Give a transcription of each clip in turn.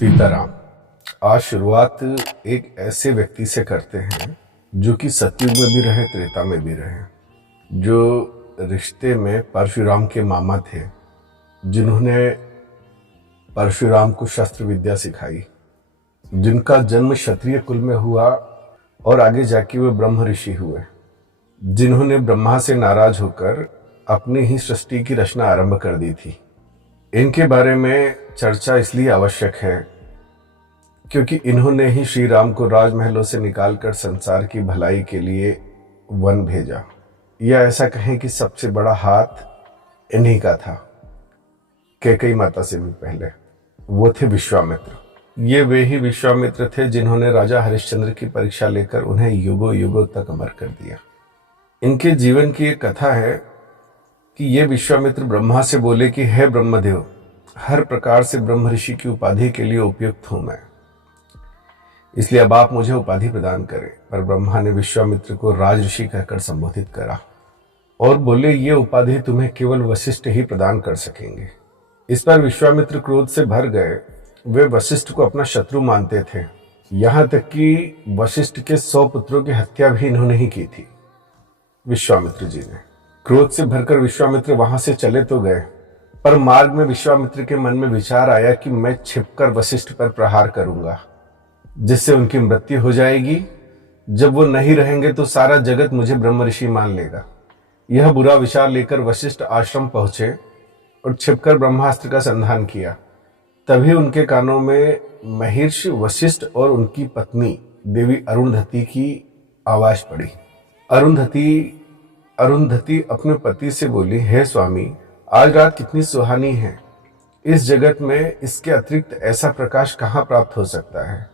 सीताराम। आज शुरुआत एक ऐसे व्यक्ति से करते हैं जो कि सतयुग में भी रहे, त्रेता में भी रहे, जो रिश्ते में परशुराम के मामा थे, जिन्होंने परशुराम को शस्त्र विद्या सिखाई, जिनका जन्म क्षत्रिय कुल में हुआ और आगे जाके वे ब्रह्म ऋषि हुए, जिन्होंने ब्रह्मा से नाराज होकर अपनी ही सृष्टि की रचना आरंभ कर दी थी। इनके बारे में चर्चा इसलिए आवश्यक है क्योंकि इन्होंने ही श्री राम को राजमहलों से निकालकर संसार की भलाई के लिए वन भेजा, या ऐसा कहें कि सबसे बड़ा हाथ इन्हीं का था। कैकेयी माता से भी पहले वो थे विश्वामित्र। ये वे ही विश्वामित्र थे जिन्होंने राजा हरिश्चंद्र की परीक्षा लेकर उन्हें युगों युगों तक अमर कर दिया। इनके जीवन की एक कथा है कि ये विश्वामित्र ब्रह्मा से बोले कि हे ब्रह्मदेव, हर प्रकार से ब्रह्म ऋषि की उपाधि के लिए उपयुक्त हूं मैं, इसलिए अब आप मुझे उपाधि प्रदान करें। पर ब्रह्मा ने विश्वामित्र को राज ऋषि कहकर संबोधित करा और बोले ये उपाधि तुम्हें केवल वशिष्ठ ही प्रदान कर सकेंगे। इस पर विश्वामित्र क्रोध से भर गए। वे वशिष्ठ को अपना शत्रु मानते थे, यहां तक कि वशिष्ठ के 100 पुत्रों की हत्या भी इन्होंने ही की थी, विश्वामित्र जी ने। क्रोध से भरकर विश्वामित्र वहां से चले तो गए, पर मार्ग में विश्वामित्र के मन में विचार आया कि मैं छिपकर वशिष्ठ पर प्रहार करूंगा, जिससे उनकी मृत्यु हो जाएगी। जब वो नहीं रहेंगे तो सारा जगत मुझे ब्रह्म ऋषि मान लेगा। यह बुरा विचार लेकर वशिष्ठ आश्रम पहुंचे और छिपकर ब्रह्मास्त्र का संधान किया। तभी उनके कानों में महर्षि वशिष्ठ और उनकी पत्नी देवी अरुंधति की आवाज पड़ी। अरुंधति अपने पति से बोली, हे स्वामी, आज रात कितनी सुहानी है। इस जगत में इसके अतिरिक्त ऐसा प्रकाश कहाँ प्राप्त हो सकता है।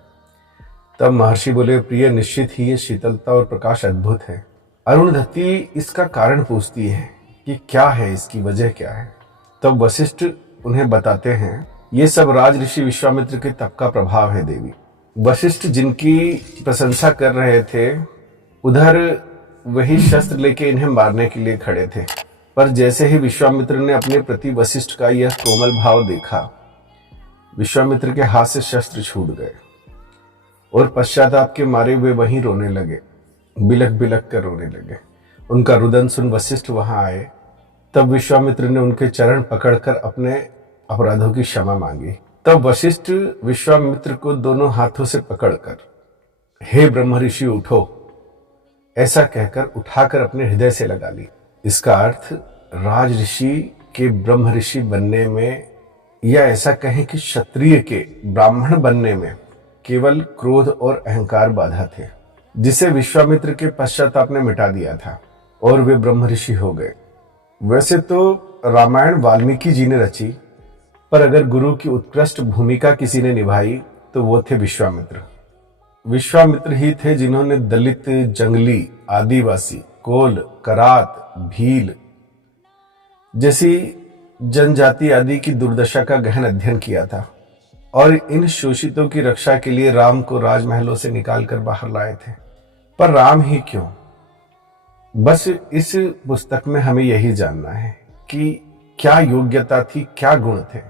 तब महर्षि बोले, प्रिय, निश्चित ही ये शीतलता और प्रकाश अद्भुत है। अरुंधति इसका कारण पूछती है कि क्या है, इसकी वजह क्या है। तब वशिष्ठ उन्हें बताते हैं, ये सब राज ऋषि विश्वामित्र के तप का प्रभाव है देवी। वशिष्ठ जिनकी प्रशंसा कर रहे थे, उधर वही शस्त्र लेके इन्हें मारने के लिए खड़े थे। पर जैसे ही विश्वामित्र ने अपने प्रति वशिष्ठ का यह कोमल भाव देखा, विश्वामित्र के हाथ से शस्त्र छूट गए और पश्चाताप के मारे वे वहीं रोने लगे, बिलख बिलख कर रोने लगे। उनका रुदन सुन वशिष्ठ वहां आए। तब विश्वामित्र ने उनके चरण पकड़कर अपने अपराधों की क्षमा मांगी। तब वशिष्ठ विश्वामित्र को दोनों हाथों से पकड़कर, हे ब्रह्म ऋषि उठो, ऐसा कहकर उठाकर अपने हृदय से लगा ली। इसका अर्थ राज ऋषि के ब्रह्म ऋषि बनने में, या ऐसा कहें कि क्षत्रिय के ब्राह्मण बनने में केवल क्रोध और अहंकार बाधा थे, जिसे विश्वामित्र के पश्चाताप ने मिटा दिया था और वे ब्रह्म ऋषि हो गए। वैसे तो रामायण वाल्मीकि जी ने रची, पर अगर गुरु की उत्कृष्ट भूमिका किसी ने निभाई तो वो थे विश्वामित्र। विश्वामित्र ही थे जिन्होंने दलित, जंगली, आदिवासी, कोल, करात, भील जैसी जनजाति आदि की दुर्दशा का गहन अध्ययन किया था और इन शोषितों की रक्षा के लिए राम को राजमहलों से निकालकर बाहर लाए थे। पर राम ही क्यों? बस इस पुस्तक में हमें यही जानना है कि क्या योग्यता थी, क्या गुण थे,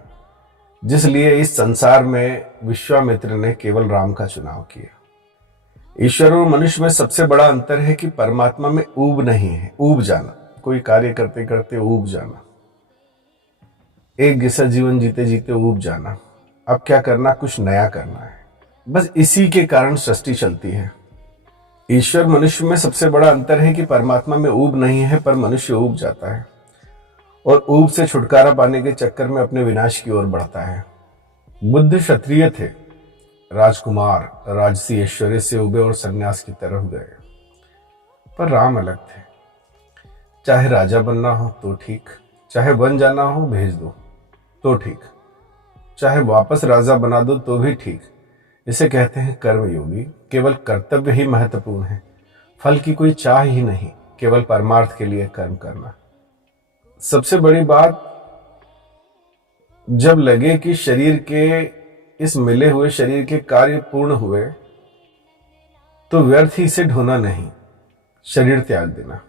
जिसलिए इस संसार में विश्वामित्र ने केवल राम का चुनाव किया। ईश्वर और मनुष्य में सबसे बड़ा अंतर है कि परमात्मा में ऊब नहीं है, ऊब जाना, कोई कार्य करते करते ऊब जाना, एक जैसा जीवन जीते जीते ऊब जाना, अब क्या करना, कुछ नया करना है। बस इसी के कारण सृष्टि चलती है। ईश्वर मनुष्य में सबसे बड़ा अंतर है कि परमात्मा में ऊब नहीं है, पर मनुष्य ऊब जाता है और ऊब से छुटकारा पाने के चक्कर में अपने विनाश की ओर बढ़ता है। बुद्ध क्षत्रिय थे, राजकुमार राजसी ऐश्वर्य से उबे और सन्यास की तरफ गए। पर राम अलग थे। चाहे राजा बनना हो तो ठीक, चाहे वन जाना हो भेज दो तो ठीक, चाहे वापस राजा बना दो तो भी ठीक। इसे कहते हैं कर्मयोगी। केवल कर्तव्य ही महत्वपूर्ण है, फल की कोई चाह ही नहीं, केवल परमार्थ के लिए कर्म करना। सबसे बड़ी बात, जब लगे कि शरीर के, इस मिले हुए शरीर के कार्य पूर्ण हुए तो व्यर्थ ही इसे ढोना नहीं, शरीर त्याग देना।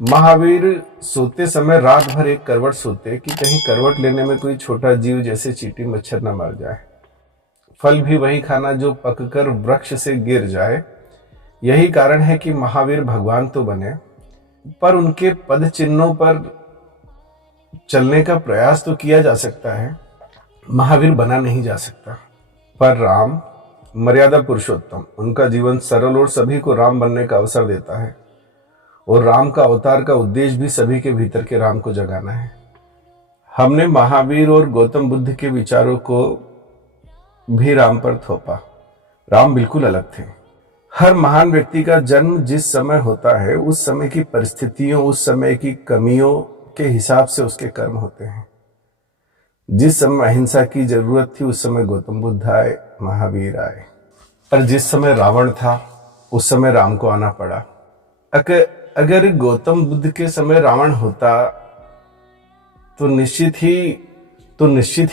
महावीर सोते समय रात भर एक करवट सोते कि कहीं करवट लेने में कोई छोटा जीव जैसे चींटी मच्छर न मर जाए। फल भी वही खाना जो पककर वृक्ष से गिर जाए। यही कारण है कि महावीर भगवान तो बने, पर उनके पद चिन्हों पर चलने का प्रयास तो किया जा सकता है, महावीर बना नहीं जा सकता। पर राम मर्यादा पुरुषोत्तम, उनका जीवन सरल और सभी को राम बनने का अवसर देता है। और राम का अवतार का उद्देश्य भी सभी के भीतर के राम को जगाना है। हमने महावीर और गौतम बुद्ध के विचारों को भी राम पर थोपा। राम बिल्कुल अलग थे। हर महान व्यक्ति का जन्म जिस समय होता है, उस समय की परिस्थितियों, उस समय की कमियों के हिसाब से उसके कर्म होते हैं। जिस समय अहिंसा की जरूरत थी, उस समय गौतम बुद्ध आए, महावीर आए। पर जिस समय रावण था, उस समय राम को आना पड़ा। अगर गौतम बुद्ध के समय रावण होता तो निश्चित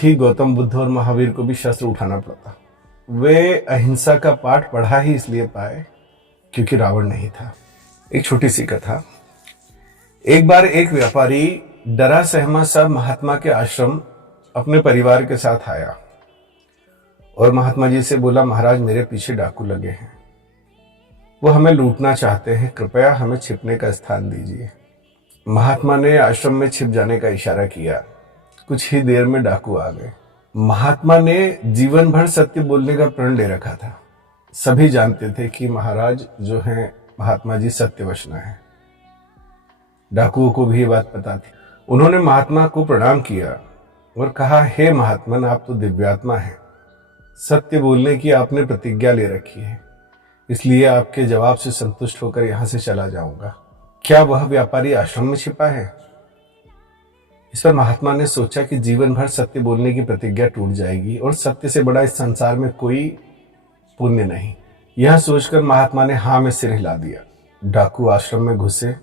ही गौतम बुद्ध और महावीर को भी शस्त्र उठाना पड़ता। वे अहिंसा का पाठ पढ़ा ही इसलिए पाए क्योंकि रावण नहीं था। एक छोटी सी कथा। एक बार एक व्यापारी डरा सहमा सा महात्मा के आश्रम अपने परिवार के साथ आया और महात्मा जी से बोला, महाराज मेरे पीछे डाकू लगे हैं, वो हमें लूटना चाहते हैं, कृपया हमें छिपने का स्थान दीजिए। महात्मा ने आश्रम में छिप जाने का इशारा किया। कुछ ही देर में डाकू आ गए। महात्मा ने जीवन भर सत्य बोलने का प्रण ले रखा था। सभी जानते थे कि महाराज जो हैं महात्मा जी सत्यवचना है। डाकुओं को भी ये बात पता थी। उन्होंने महात्मा को प्रणाम किया और कहा, हे महात्मन, आप तो दिव्यात्मा हैं, सत्य बोलने की आपने प्रतिज्ञा ले रखी है, इसलिए आपके जवाब से संतुष्ट होकर यहां से चला जाऊंगा। क्या वह व्यापारी आश्रम में छिपा है? इस पर महात्मा ने सोचा कि जीवन भर सत्य बोलने की प्रतिज्ञा टूट जाएगी और सत्य से बड़ा इस संसार में कोई पुण्य नहीं। यह सोचकर महात्मा ने हाँ में सिर हिला दिया। डाकू आश्रम में घुसे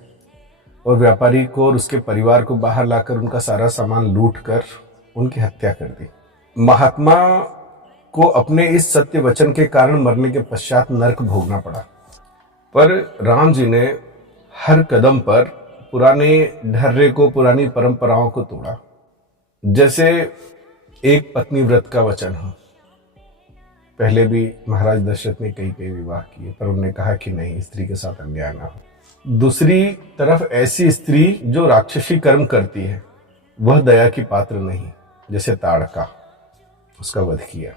और व्यापारी को और उसके परिवार को बाहर लाकर उनका सारा सामान लूट कर उनकी हत्या कर दी। महात्मा को अपने इस सत्य वचन के कारण मरने के पश्चात नरक भोगना पड़ा। पर राम जी ने हर कदम पर पुराने ढर्रे को, पुरानी परंपराओं को तोड़ा। जैसे एक पत्नी व्रत का वचन हो। पहले भी महाराज दशरथ ने कई विवाह किए, पर उन्होंने कहा कि नहीं, स्त्री के साथ अन्याय ना हो। दूसरी तरफ ऐसी स्त्री जो राक्षसी कर्म करती है, वह दया की पात्र नहीं, जैसे ताड़का, उसका वध किया।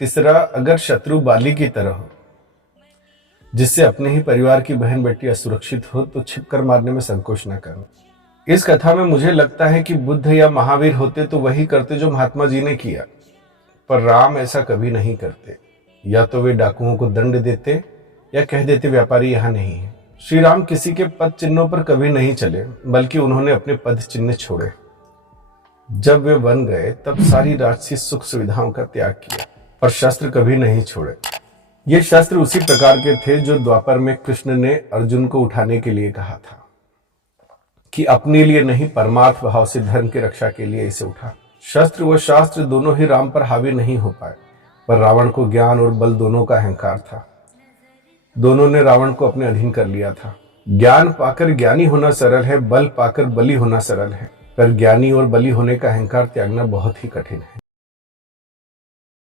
तीसरा, अगर शत्रु बाली की तरह हो, जिससे अपने ही परिवार की बहन बेटी असुरक्षित हो, तो छिपकर मारने में संकोच न करना। इस कथा में मुझे लगता है कि बुद्ध या महावीर होते तो वही करते जो महात्मा जी ने किया, पर राम ऐसा कभी नहीं करते। या तो वे डाकुओं को दंड देते या कह देते व्यापारी यहाँ नहीं है। श्री राम किसी के पद चिन्हों पर कभी नहीं चले, बल्कि उन्होंने अपने पद चिन्ह छोड़े। जब वे वन गए तब सारी राजसी सुख सुविधाओं का त्याग किया, पर शस्त्र कभी नहीं छोड़े। ये शस्त्र उसी प्रकार के थे जो द्वापर में कृष्ण ने अर्जुन को उठाने के लिए कहा था कि अपने लिए नहीं, परमार्थ भाव से धर्म की रक्षा के लिए इसे उठा। शस्त्र व शास्त्र दोनों ही राम पर हावी नहीं हो पाए, पर रावण को ज्ञान और बल दोनों का अहंकार था। दोनों ने रावण को अपने अधीन कर लिया था। ज्ञान पाकर ज्ञानी होना सरल है, बल पाकर बली होना सरल है, पर ज्ञानी और बली होने का अहंकार त्यागना बहुत ही कठिन है।